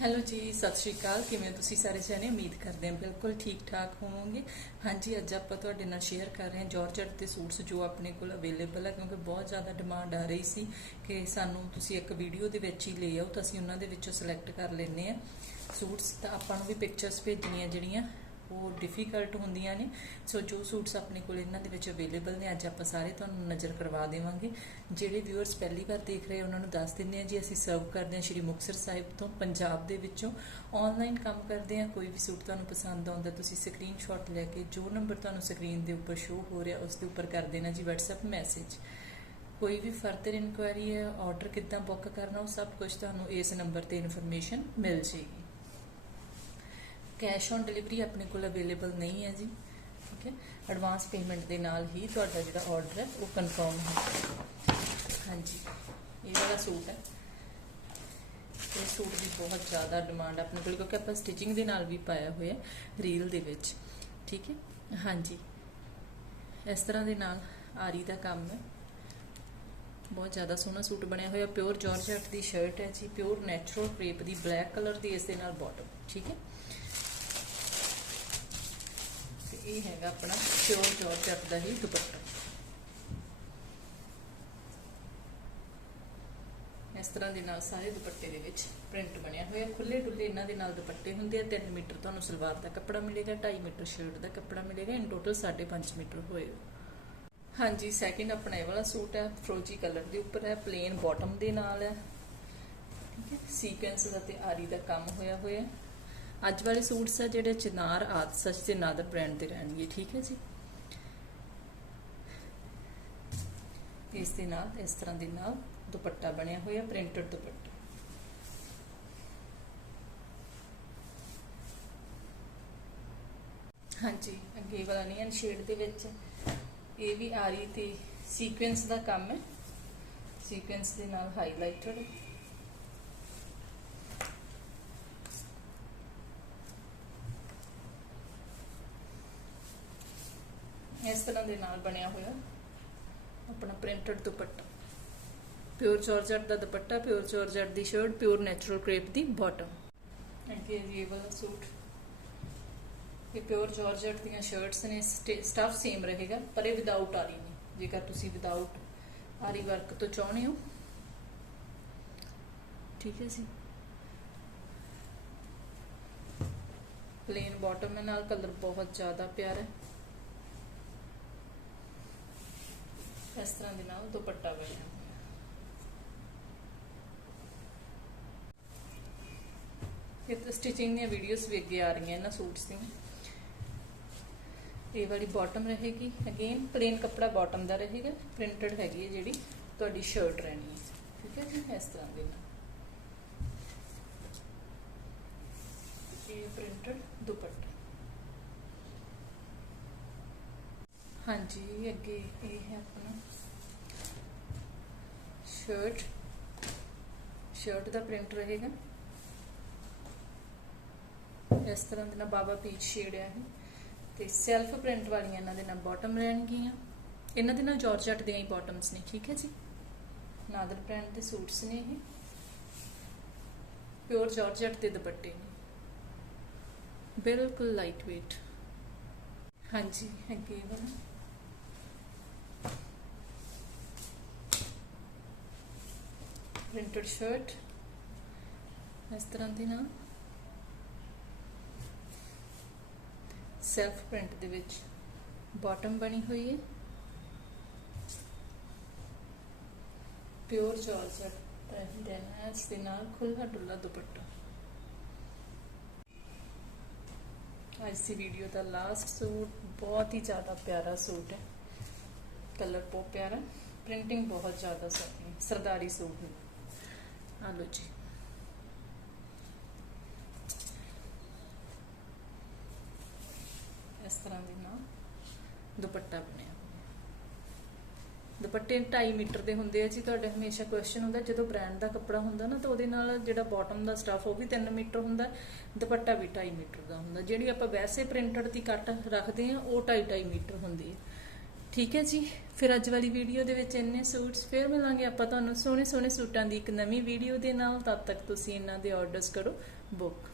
Hello ਜੀ, ਸਤਿ ਸ਼੍ਰੀ ਅਕਾਲ। ਕਿਵੇਂ ਤੁਸੀਂ ਸਾਰੇ ਜਾਣੇ? ਉਮੀਦ ਕਰਦੇ ਹਾਂ ਬਿਲਕੁਲ ਠੀਕ ਠਾਕ ਹੋਵੋਗੇ। ਹਾਂਜੀ, ਅੱਜ ਆਪਾਂ ਤੁਹਾਡੇ ਨਾਲ ਸ਼ੇਅਰ ਕਰ ਰਹੇ ਹਾਂ ਜਾਰਜਟ ਦੇ ਸੂਟਸ ਜੋ ਆਪਣੇ ਕੋਲ ਅਵੇਲੇਬਲ ਹੈ ਕਿਉਂਕਿ ਬਹੁਤ ਜ਼ਿਆਦਾ ਡਿਮਾਂਡ ਆ ਰਹੀ ਸੀ ਕਿ ਸਾਨੂੰ ਤੁਸੀਂ ਇੱਕ ਵੀਡੀਓ ਦੇ ਵਿੱਚ ਹੀ ਲੈ ਆਓ, ਤਾਂ ਅਸੀਂ ਉਹਨਾਂ ਦੇ ਵਿੱਚੋਂ ਸਿਲੈਕਟ ਕਰ ਲੈਨੇ ਆ ਸੂਟਸ ਤਾਂ ਆਪਾਂ ਨੂੰ ਵੀ ਪਿਕਚਰਸ ਭੇਜਣੀਆਂ ਜਿਹੜੀਆਂ। ਉਹ ਡਿਫਿਕਲਟ ਹੁੰਦੀਆਂ ਨੇ। ਸੋ ਜੋ ਸੂਟਸ ਆਪਣੇ ਕੋਲ ਇਹਨਾਂ ਦੇ ਵਿੱਚ ਅਵੇਲੇਬਲ ਨੇ, ਅੱਜ ਆਪਾਂ ਸਾਰੇ ਤੁਹਾਨੂੰ ਨਜ਼ਰ ਕਰਵਾ ਦੇਵਾਂਗੇ। ਜਿਹੜੇ ਵਿਊਅਰਸ ਪਹਿਲੀ ਵਾਰ ਦੇਖ ਰਹੇ ਉਹਨਾਂ ਨੂੰ ਦੱਸ ਦਿੰਦੇ ਹਾਂ ਜੀ ਅਸੀਂ ਸਰਵ ਕਰਦੇ ਹਾਂ ਸ਼੍ਰੀ ਮੁਕਤਸਰ ਸਾਹਿਬ ਤੋਂ, ਪੰਜਾਬ ਦੇ ਵਿੱਚੋਂ। ਆਨਲਾਈਨ ਕੰਮ ਕਰਦੇ ਹਾਂ ਕੋਈ ਵੀ ਸੂਟ ਤੁਹਾਨੂੰ ਪਸੰਦ ਆਉਂਦਾ, ਤੁਸੀਂ ਸਕਰੀਨਸ਼ਾਟ ਲੈ ਕੇ ਜੋ ਨੰਬਰ ਤੁਹਾਨੂੰ ਸਕਰੀਨ ਦੇ ਉੱਪਰ ਸ਼ੋ ਹੋ ਰਿਹਾ, ਉਸ ਦੇ ਉੱਪਰ ਕਰ ਦੇਣਾ ਜੀ WhatsApp ਮੈਸੇਜ ਕੋਈ ਵੀ ਫਰਦਰ ਇਨਕੁਆਇਰੀ ਹੈ ਆਰਡਰ ਕਿੱਦਾਂ ਬੁੱਕ ਕਰਨਾ, ਉਹ ਸਭ ਕੁਝ ਤੁਹਾਨੂੰ ਇਸ ਨੰਬਰ ਤੇ ਇਨਫੋਰਮੇਸ਼ਨ ਮਿਲ ਜੇਗੀ ਕੈਸ਼ ਔਨ ਡਿਲੀਵਰੀ ਆਪਣੇ ਕੋਲ ਅਵੇਲੇਬਲ ਨਹੀਂ ਹੈ ਜੀ, ਠੀਕ ਹੈ? ਐਡਵਾਂਸ ਪੇਮੈਂਟ ਦੇ ਨਾਲ ਹੀ ਤੁਹਾਡਾ ਜਿਹੜਾ ਆਰਡਰ ਹੈ, ਉਹ ਕਨਫਰਮ ਹੋ ਹਾਂਜੀ, ਇਹ ਵਾਲਾ ਸੂਟ ਹੈ। ਇਹ ਸੂਟ ਦੀ ਬਹੁਤ ਜ਼ਿਆਦਾ ਡਿਮਾਂਡ ਆਪਣੇ ਕੋਲ, ਕਿਉਂਕਿ ਆਪਾਂ ਸਟਿਚਿੰਗ ਦੇ ਨਾਲ ਵੀ ਪਾਇਆ ਹੋਇਆ ਰੀਲ ਦੇ ਵਿੱਚ, ਠੀਕ ਹੈ? ਹਾਂਜੀ। ਇਸ ਤਰ੍ਹਾਂ ਦੇ ਨਾਲ ਆਰੀ ਦਾ ਕੰਮ ਹੈ। ਬਹੁਤ ਜ਼ਿਆਦਾ ਸੋਹਣਾ ਸੂਟ ਬਣਿਆ ਹੋਇਆ ਪਿਓਰ ਜਾਰਜਟ ਦੀ ਸ਼ਰਟ ਹੈ ਜੀ ਪਿਓਰ ਨੈਚੁਰਲ ਕ੍ਰੇਪ ਦੀ ਬਲੈਕ ਕਲਰ ਦੀ, ਇਸ ਦੇ ਨਾਲ ਬਾਟਮ ਠੀਕ ਹੈ? ਇਹ ਹੈਗਾ ਆਪਣਾ ਪਿਓਰ ਜਾਰਜਟ ਦਾ ਹੀ ਦੁਪੱਟਾ। ਇਸ ਤਰ੍ਹਾਂ ਦੇ ਨਾਲ ਸਾਰੇ ਦੁਪੱਟੇ ਦੇ ਵਿੱਚ ਪ੍ਰਿੰਟ ਬਣਿਆ ਹੋਇਆ। ਖੁੱਲੇ ਡੁੱਲੇ ਇਹਨਾਂ ਦੇ ਨਾਲ ਦੁਪੱਟੇ ਹੁੰਦੇ ਆ। 3 ਮੀਟਰ ਤੁਹਾਨੂੰ ਸਲਵਾਰ ਦਾ ਕੱਪੜਾ ਮਿਲੇਗਾ 2.5 ਮੀਟਰ ਸ਼ਰਟ ਦਾ ਕੱਪੜਾ ਮਿਲੇਗਾ। ਇਨ ਟੋਟਲ 5.5 ਮੀਟਰ ਹੋਏਗਾ ਹਾਂਜੀ ਸੈਕਿੰਡ ਆਪਣਾ ਇਹ ਵਾਲਾ ਸੂਟ ਹੈ ਫਰੋਜੀ ਕਲਰ ਦੇ ਉੱਪਰ ਹੈ ਪਲੇਨ ਬਾਟਮ ਦੇ ਨਾਲ ਹੈ। ਠੀਕ ਹੈ ਸੀਕੁਐਂਸ ਦਾ ਆਰੀ ਦਾ ਕੰਮ ਹੋਇਆ ਹੋਇਆ। ਅੱਜ ਵਾਲੇ ਸੂਟਸ ਆ ਜਿਹੜੇ ਚਨਾਰ ਆਦ ਸੱਚ ਤੇ ਨਾਦਰ ਬ੍ਰਾਂਡ ਦੇ ਰਹਿਣਗੇ, ਠੀਕ ਹੈ ਜੀ? ਇਸ ਦੇ ਨਾਲ, ਇਸ ਤਰ੍ਹਾਂ ਦੇ ਨਾਲ ਦੁਪੱਟਾ ਬਣਿਆ ਹੋਇਆ ਪ੍ਰਿੰਟਡ ਦੁਪੱਟਾ। ਹਾਂਜੀ, ਅੱਗੇ ਵਾਲਾ ਨੀਅਨ ਸ਼ੇਡ ਦੇ ਵਿੱਚ। ਇਹ ਵੀ ਆਰੀ ਤੇ ਸੀਕੁਐਂਸ ਦਾ ਕੰਮ ਹੈ। ਸੀਕੁਐਂਸ ਦੇ ਨਾਲ ਹਾਈਲਾਈਟਡ ਇਸ ਤਰ੍ਹਾਂ ਦੇ ਨਾਲ ਬਣਿਆ ਹੋਇਆ। ਆਪਣਾ ਪ੍ਰਿੰਟਡ ਦੁਪੱਟਾ। ਪਿਓਰ ਜਾਰਜਟ ਦਾ ਦੁਪੱਟਾ ਪਿਓਰ ਜਾਰਜਟ ਦੀ ਸ਼ਰਟ ਪਿਓਰ ਨੈਚੁਰਲ ਕ੍ਰੇਪ ਦੀ ਬਾਟਮ ਅੱਗੇ ਜੀ ਇਹ ਵਾਲਾ ਸੂਟ ਇਹ ਪਿਓਰ ਜਾਰਜਟ ਦੀਆਂ ਸ਼ਰਟਸ ਨੇ ਸਟਫ ਸੇਮ ਰਹੇਗਾ, ਪਰ ਇਹ ਵਿਦਆਊਟ ਆਰੀ ਨੇ। ਜੇਕਰ ਤੁਸੀਂ ਵਿਦਆਊਟ ਆਰੀ ਵਰਕ ਤੋਂ ਚਾਹੁੰਦੇ ਹੋ। ਠੀਕ ਹੈ ਜੀ। ਪਲੇਨ ਬਾਟਮ ਨਾਲ ਕਲਰ ਬਹੁਤ ਜ਼ਿਆਦਾ ਪਿਆਰਾ ਹੈ। ਇਸ ਤਰ੍ਹਾਂ ਦੇ ਨਾਲ ਦੁਪੱਟਾ ਬਣਿਆ ਇਹ ਤਾਂ ਸਟਿਚਿੰਗ ਦੀਆਂ ਵੀਡੀਓਜ਼ ਵੀ ਅੱਗੇ ਆ ਰਹੀਆਂ ਇਹਨਾਂ ਸੂਟਸ ਦੀਆਂ। ਇਹ ਵਾਲੀ ਬਾਟਮ ਰਹੇਗੀ। ਅਗੇਨ ਪਲੇਨ ਕੱਪੜਾ ਬਾਟਮ ਦਾ ਰਹੇਗਾ। ਪ੍ਰਿੰਟਡ ਹੈਗੀ ਹੈ ਜਿਹੜੀ ਤੁਹਾਡੀ ਸ਼ਰਟ ਰਹਿਣੀ ਹੈ। ਠੀਕ ਹੈ ਜੀ? ਇਸ ਤਰ੍ਹਾਂ ਦੇ ਨਾਲ। ਇਹ ਪ੍ਰਿੰਟਡ ਦੁਪੱਟਾ ਹਾਂਜੀ, ਅੱਗੇ ਇਹ ਹੈ ਆਪਣਾ। ਸ਼ਰਟ ਸ਼ਰਟ ਦਾ ਪ੍ਰਿੰਟ ਰਹੇਗਾ। ਇਸ ਤਰ੍ਹਾਂ ਦੇ ਨਾਲ ਬਾਬਾ ਪੀਚ ਸ਼ੇਡ ਹੈ। ਇਹ ਤੇ ਸੈਲਫ ਪ੍ਰਿੰਟ ਵਾਲੀਆਂ ਇਹਨਾਂ ਦੇ ਨਾਲ ਬਾਟਮ ਰਹਿਣਗੀਆਂ। ਇਹਨਾਂ ਦੇ ਨਾਲ ਜਾਰਜਟ ਦੀਆਂ ਹੀ ਬਾਟਮਸ ਨੇ, ਠੀਕ ਹੈ ਜੀ? ਨਾਦਰ ਬ੍ਰਾਂਡ ਦੇ ਸੂਟਸ ਨੇ ਇਹ। ਪਿਓਰ ਜਾਰਜਟ ਦੇ ਦੁਪੱਟੇ ਨੇ। ਬਿਲਕੁਲ ਲਾਈਟ weight ਹਾਂਜੀ, ਅੱਗੇ ਵਾਲਾ ਪ੍ਰਿੰਟਡ ਸ਼ਰਟ ਇਸ ਤਰ੍ਹਾਂ ਦੀ ਨਾ। ਸੈਲਫ ਪ੍ਰਿੰਟ ਦੇ ਵਿੱਚ ਬਾਟਮ ਬਣੀ ਹੋਈ ਹੈ। ਪਿਓਰ ਜਾਰਜਟ ਤੇ ਇਸ ਦੇ ਨਾਲ ਖੁੱਲਾ ਡੁੱਲਾ ਦੁਪੱਟਾ। ਅੱਜ ਦੀ ਵੀਡੀਓ ਦਾ ਲਾਸਟ ਸੂਟ ਬਹੁਤ ਹੀ ਜ਼ਿਆਦਾ ਪਿਆਰਾ ਸੂਟ ਹੈ। ਕਲਰ ਬਹੁਤ ਪਿਆਰਾ। ਪ੍ਰਿੰਟਿੰਗ ਬਹੁਤ ਜ਼ਿਆਦਾ ਸੋਹਣੀ, ਸਰਦਾਰੀ ਸੂਟ ਹੈ। ਆ ਲੋ ਜੀ ਇਸ ਤਰ੍ਹਾਂ ਦੇ ਨਾਲ ਦੁਪੱਟਾ ਬਣਿਆ ਦੁਪੱਟੇ 2.5 ਮੀਟਰ ਦੇ ਹੁੰਦੇ ਆ ਜੀ, ਤੁਹਾਡੇ ਹਮੇਸ਼ਾ ਕੁਐਸਚਨ ਹੁੰਦਾ, ਜਦੋਂ ਬ੍ਰਾਂਡ ਦਾ ਕੱਪੜਾ ਹੁੰਦਾ ਨਾ, ਤਾਂ ਉਹਦੇ ਨਾਲ ਜਿਹੜਾ ਬਾਟਮ ਦਾ ਸਟਫ ਉਹ ਵੀ 3 ਮੀਟਰ ਹੁੰਦਾ, ਦੁਪੱਟਾ ਵੀ 2.5 ਮੀਟਰ ਦਾ ਹੁੰਦਾ। ਜਿਹੜੀ ਆਪਾਂ ਵੈਸੇ ਪ੍ਰਿੰਟਡ ਦੀ ਕੱਟ ਰੱਖਦੇ ਆ, ਉਹ 2.5 2.5 ਮੀਟਰ ਹੁੰਦੀ ਹੈ ਠੀਕ ਹੈ ਜੀ, ਫਿਰ ਅੱਜ ਵਾਲੀ ਵੀਡੀਓ ਦੇ ਵਿੱਚ ਇੰਨੇ ਸੂਟਸ ਫਿਰ ਮਿਲਾਂਗੇ, ਆਪਾਂ ਤੁਹਾਨੂੰ ਸੋਹਣੇ ਸੋਹਣੇ ਸੂਟਾਂ ਦੀ ਇੱਕ ਨਵੀਂ ਵੀਡੀਓ ਦੇ ਨਾਲ, ਤਦ ਤੱਕ ਤੁਸੀਂ ਇਹਨਾਂ ਦੇ ਆਰਡਰਸ ਕਰੋ ਬੁੱਕ